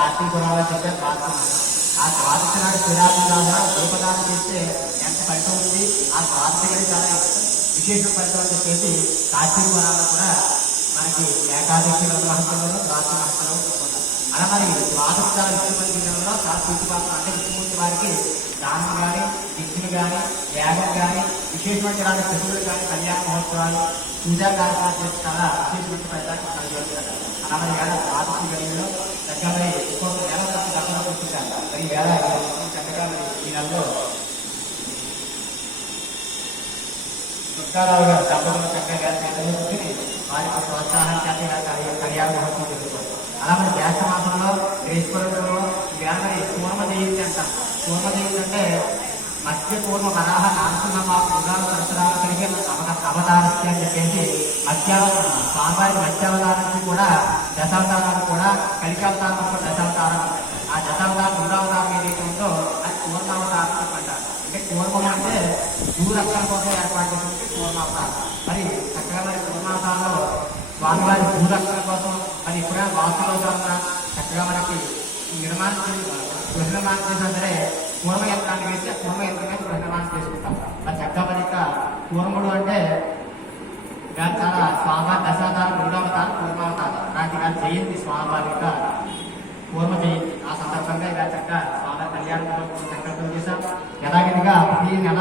కార్తీక పురాణంలో చెప్పే ద్వాదశి మాసం. ఆ ద్వాదశి నాడు శ్రీరాములాగా దీపదానం చేస్తే ఎంత ఫలితం ఉంది, ఆ ద్వాదశి గారి చాలా విశేష ఫలితం అని చెప్పేసి కార్తీక పురాణంలో కూడా మనకి ఏకాదశి మహత్వంలో ద్వాదశి మహత్వంలో చెప్పుకుంటాం. అలా మరి ద్వాదశి చాలా విష్ణుమూర్తి దినంలో చాలా పూర్తిపాత్ర అంటే విష్ణుమూర్తి వారికి దానం కానీ దిక్కులు కానీ యాగం కానీ విశేషమైన ఇలాంటి ప్రతిభలు కానీ కళ్యాణ మహోత్సవాలు పూజా కార్యక్రమాలు చేసి చాలా విశేషమైన ఫలితాన్ని కలిగి ఉంటారు. అలా మరి వేళ ద్వాదశి గడిలో చక్కగా మరి ఒక్కొక్క నెల ప్రతి గతంలో కూర్చుంటారు. మరి వేళ చక్కగా మరి ఈ నెలలో దుర్గారావు గారు దంపతులు చక్కగా కూర్చుని వారికి ప్రోత్సాహం చేత కళ్యాణ మహోత్సవం జరుగుతుంది. అలా మరి జ్యేష్ఠ మాసంలో గ్రీష్మలో వేళ మరి కూర్మ జయంతి అంటాం. కూర్మ జయంతి అంటే మధ్య పూర్వ వరాహ నారసింహ పురాణ సంవత్సరాలు కలిగి అవతారస్య అని చెప్పేసి స్వామివారి మధ్యావతారానికి కూడా దశావతారాలు కూడా కలికావతారం దశావతారం. ఆ దశావతారం నూరావతారం ఏదైతే ఉందో అది కూర్మావతారం అంటారు. అంటే కూర్మం అంటే భూరక్షణ కోసం ఏర్పాటు చేసినట్టు కూర్మావతారం. మరి చక్కగా మరి కూర్మావతారంలో స్వామివారి భూరక్షణ కోసం మరి ఇప్పుడు వాస్తులో చక్కగా మనకి నిర్మాణం చేసినా సరే పూర్వ యంత్రాన్ని వేసి పూర్వ యంత్రమే నిర్మాణం చేసుకుంటాం. మరి చక్కగా మరి కూర్ముడు అంటే చాలా స్వామివారి దశావతారం మూడవతారం పూర్వావతారం అలాంటి గారి జయంతి స్వామివారి యొక్క పూర్వ జయంతి. ఆ సందర్భంగా ఇలా చక్కగా స్వామి కళ్యాణం చక్కగా చేశాం. యథావిధిగా ఈ నెల